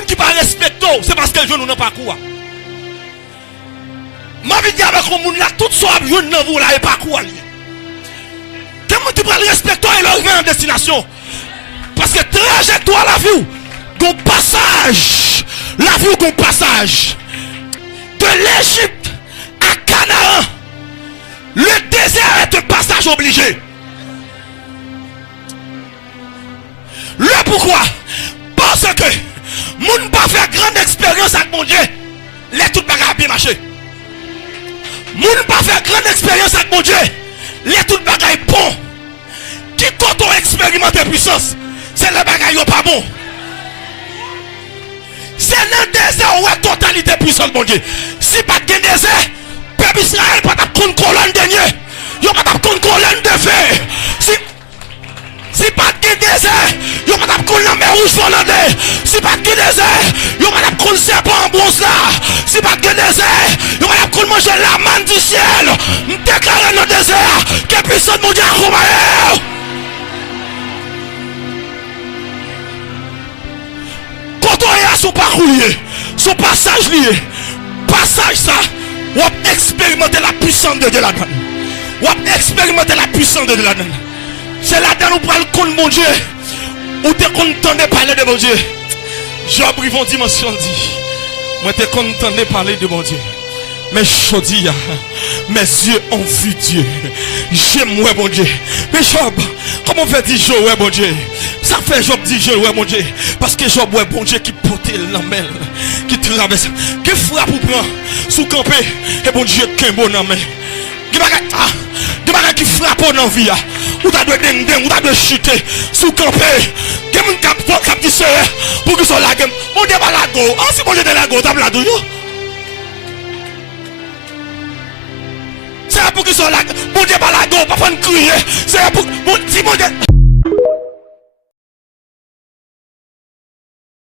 gens qui ne respectent pas, c'est parce que je n'ai pas quoi. Ma vie avec le monde là, tout ça, je n'ai pas pas quoi. Comment tu peux le respecter et l'arriver en destination? Parce que trajectoire la vie, ton passage, la vie, ton passage de l'Égypte à Canaan, le désert est un passage obligé. Le pourquoi? Parce que moun pas faire grande expérience avec mon Dieu, les tout bagages bien marché. Moun pas faire grande expérience avec mon Dieu, les tout bagages bon. Qui quand on expérimente puissance, c'est le bagages pas bon. C'est dans le désert où est totalité puissance mon Dieu. Si pas de désert, peuple Israël pas de colonne dernier, yo pas de colonne de feu. Si pas de désert, yo pas de colonne mer rouge hollandais. Si pas de désert, yo pas de colonne serpent en bronze là. Si pas de désert, yo pas de colonne manger la manne du ciel. Déclarer dans le désert que puissance mon Dieu a combattu. Quand on est à son parcours lié, son passage lié, passage ça, on va expérimenter la puissance de Dieu là-dedans. On va expérimenter la puissance de Dieu là-dedans. C'est là-dedans où on parle contre mon Dieu. Ou t'es content de parler de mon Dieu. Job Rivon Dimension dit, moi t'es content de parler de mon Dieu. Mais je dis, mes yeux ont vu Dieu. J'aime ouais mon Dieu. Mais Job, comment fait dire je ouais mon Dieu? Ça fait Job dit je ouais mon Dieu. Parce que Job ouais bon Dieu qui porte l'amel, qui traverse, qui frappe pour prendre, sous campé, et bon Dieu qui est bon en main. Qui frappe dans la vie. Ou t'as de ding, ou t'as de chuter, sous campé. Qui est mon cap dit c'est pour que soit la game. Mon Dieu va la go. Ah si mon Dieu de la go, t'as la douille. C'est pour que soit la. Mon Dieu va la go, pas prendre crier. C'est pour. Si mon Dieu.